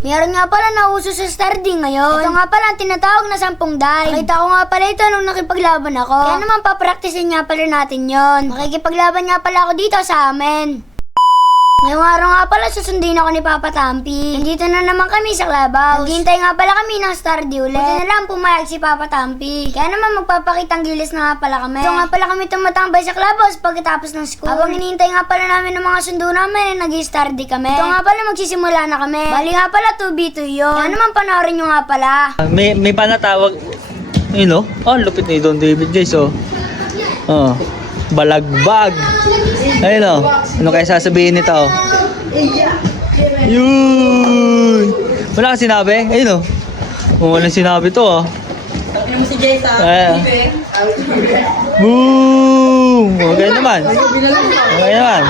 Meron nga pala nauso sa Stardy ngayon. Ito nga pala ang tinatawag na 10 dive. Nakita ko nga pala ito nung nakipaglaban ako. Kaya naman papraktisin nga pala natin yon. Makikipaglaban nga pala ako dito sa amin. Ngayong araw nga pala susundin ako ni Papa Tampi. Nandito na naman kami sa clubhouse. Naghihintay nga pala kami ng Stardy ulit. Buti na lang pumayag si Papa Tampi. Kaya naman magpapakitang gilis na nga pala kami. Ito nga pala kami tumatambay sa clubhouse pagkatapos ng school. Habang hinihintay nga pala namin ng mga sundo namin, nag-Stardy kami. Ito nga pala magsisimula na kami. Bali nga pala 2v2 yun. Kaya naman panoorin nyo nga pala. May panatawag. Yun o. Oh, lupit ni Don David guys oh. Oh. Balagbag. Ayun o. Ano kaya sasabihin nito? Yun. Wala kang sinabi? Ayun o. Oh, walang sinabi to oh. Tapos mo si Jay sa TV. Boom! Okay naman. Okay naman.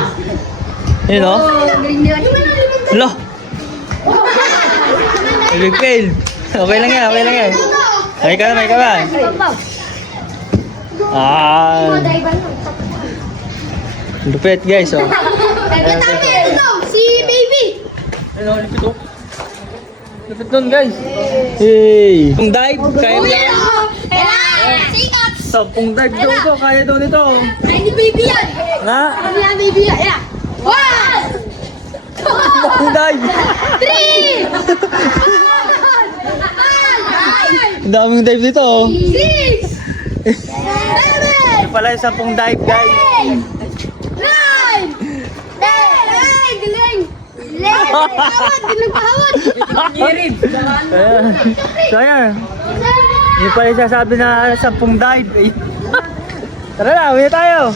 Ayun o. Hala. Big fail. Okay lang yan, okay lang yan. Okay ka naman, ka naman. Ah. Lupit guys oh. Si Baby! Ayun o, lupit oh. Lupit nun guys. Hey! Pung dive, kaya mo yan. Sampung dive daw ito, kaya daw nito. Hindi Baby yan! Nga? Hindi yan Baby yan! Yeah. 1! Pung dive! 3! Ang daming dive dito oh. 6! 7! Ito pala yung 10 dive guys. 9! 10! Ay, galing! Galing pahawad! Ayan. So ayan. Yung pala yung sasabi na 10 dive. Tara na, uwi tayo.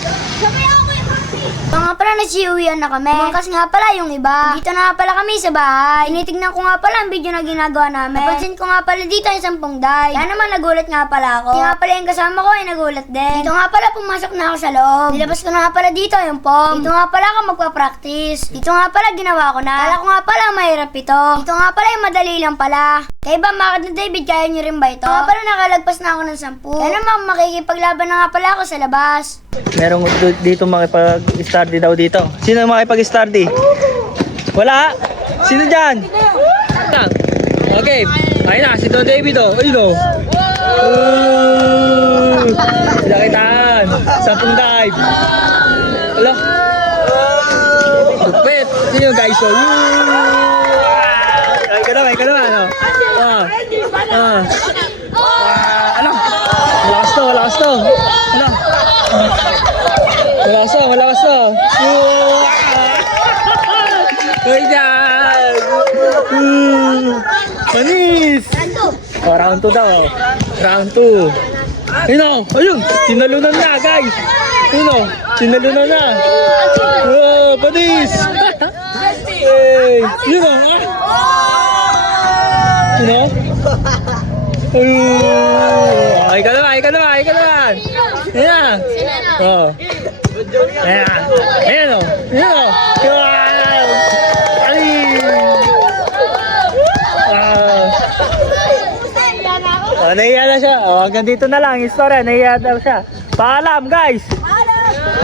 Ito nga pala nasiuwian na kami. Bangkas nga pala yung iba. Dito na nga pala kami sa bahay. Tinitignan ko nga pala ang video na ginagawa namin. Napansin ko nga pala dito yung 10 dive. Kaya naman nagulat nga pala ako. Hindi nga pala yung kasama ko ay nagulat din. Dito nga pala pumasok na ako sa loob. Nilabas ko na nga pala dito yung pom. Dito nga pala ako magpa-practice. Dito nga pala ginawa ko na. Kala ko nga pala mahirap ito. Dito nga pala yung madali lang pala. Kaya ba bakit na David, kaya nyo rin ba ito? Nga pala nakalagpas na ako ng 10. Kaya naman makikipaglaban na nga pala ako sa labas. Merong dito makipag-stardy daw dito. Sino makipag-stardy? Wala? Sino dyan? Okay. Ayun na, si Don David oh. Ayun oh. Lakitaan. 10 dive. Hello? Lupit. Sino guys oh. Ay ka naman, ano? Ano? Malakas to. Ano? Malakas to. Uy dyan! Manis! Oh, round 2 daw. Round 2. Ayun! Sinalunan na, guys! Sinalunan na! Oh, manis! Hey! Yun o! Ay ka naman! Ayan! Oh! Ayan o! Nahiya na siya. Hanggang dito na lang. Istorya. Nahiya daw siya. Paalam guys!